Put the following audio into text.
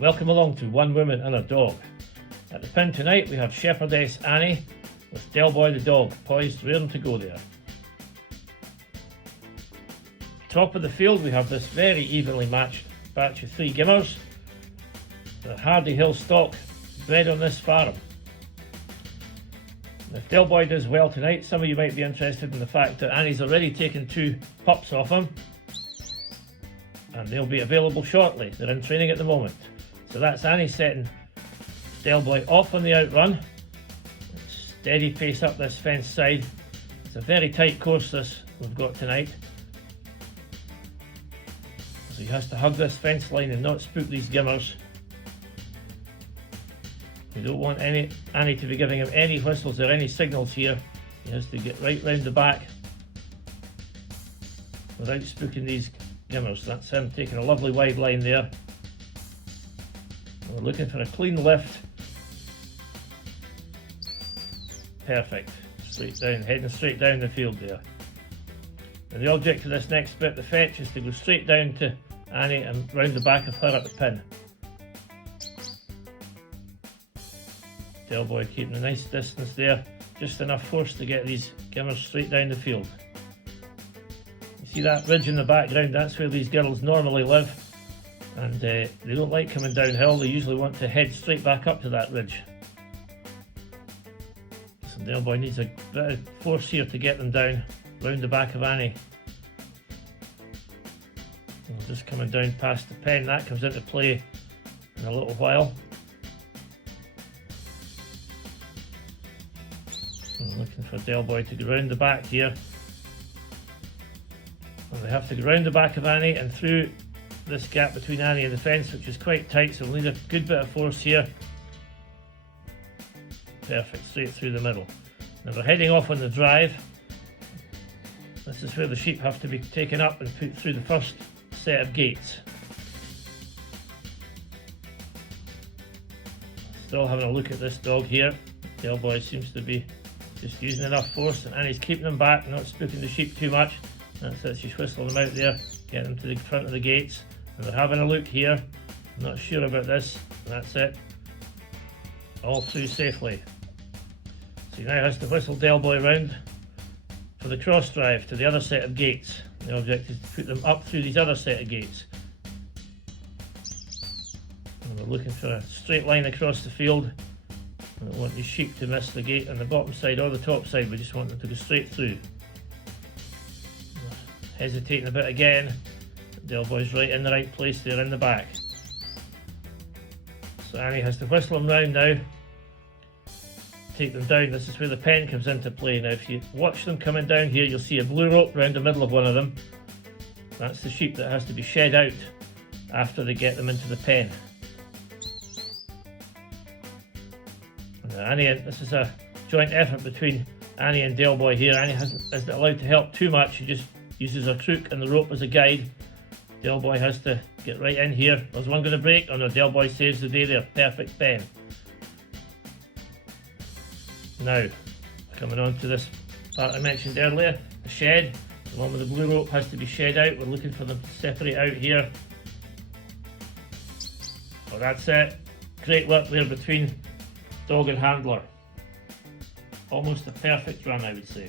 Welcome along to One Woman and a Dog. At the pin tonight we have Shepherdess Annie with Del Boy the dog, poised rearing to go there. Top of the field we have this very evenly matched batch of 3 gimmers. The Hardy Hill stock bred on this farm. If Del Boy does well tonight, some of you might be interested in the fact that Annie's already taken 2 pups off him, and they'll be available shortly. They're in training at the moment. So that's Annie setting Del Boy off on the outrun. Steady pace up this fence side. It's a very tight course this we've got tonight. So he has to hug this fence line and not spook these gimmers. We don't want Annie to be giving him any whistles or any signals here. He has to get right round the back without spooking these gimmers. That's him taking a lovely wide line there. We're looking for a clean lift. Perfect. Straight down, heading straight down the field there. And the object of this next bit, the fetch, is to go straight down to Annie and round the back of her at the pin. Del Boy keeping a nice distance there, just enough force to get these gimmers straight down the field. You see that ridge in the background? That's where these girls normally live, and they don't like coming downhill. They usually want to head straight back up to that ridge. So Del Boy needs a bit of force here to get them down round the back of Annie. And we're just coming down past the pen. That comes into play in a little while. I'm looking for Del Boy to go round the back here. And they have to go round the back of Annie and through this gap between Annie and the fence, which is quite tight, so we'll need a good bit of force here. Perfect, straight through the middle. Now we're heading off on the drive. This is where the sheep have to be taken up and put through the first set of gates. Still having a look at this dog here. Del Boy seems to be just using enough force, and Annie's keeping them back, not spooking the sheep too much. That's it, she's whistling them out there, getting them to the front of the gates. And they're having a look here. I'm not sure about this. That's it. All through safely. So he now has to whistle Del Boy round for the cross drive to the other set of gates. The object is to put them up through these other set of gates. And we're looking for a straight line across the field. We don't want these sheep to miss the gate on the bottom side or the top side. We just want them to go straight through. Hesitating a bit again. Del Boy's right in the right place there in the back. So Annie has to whistle them round now. Take them down. This is where the pen comes into play. Now if you watch them coming down here, you'll see a blue rope round the middle of one of them. That's the sheep that has to be shed out after they get them into the pen. Annie, this is a joint effort between Annie and Del Boy here. Annie isn't allowed to help too much. She just uses her crook and the rope as a guide. Del Boy has to get right in here. There's one going to break. Oh no, Del Boy saves the day there. Perfect pen. Now, coming on to this part I mentioned earlier, the shed. The one with the blue rope has to be shed out. We're looking for them to separate out here. Oh, that's it. Great work there between dog and handler. Almost a perfect run, I would say.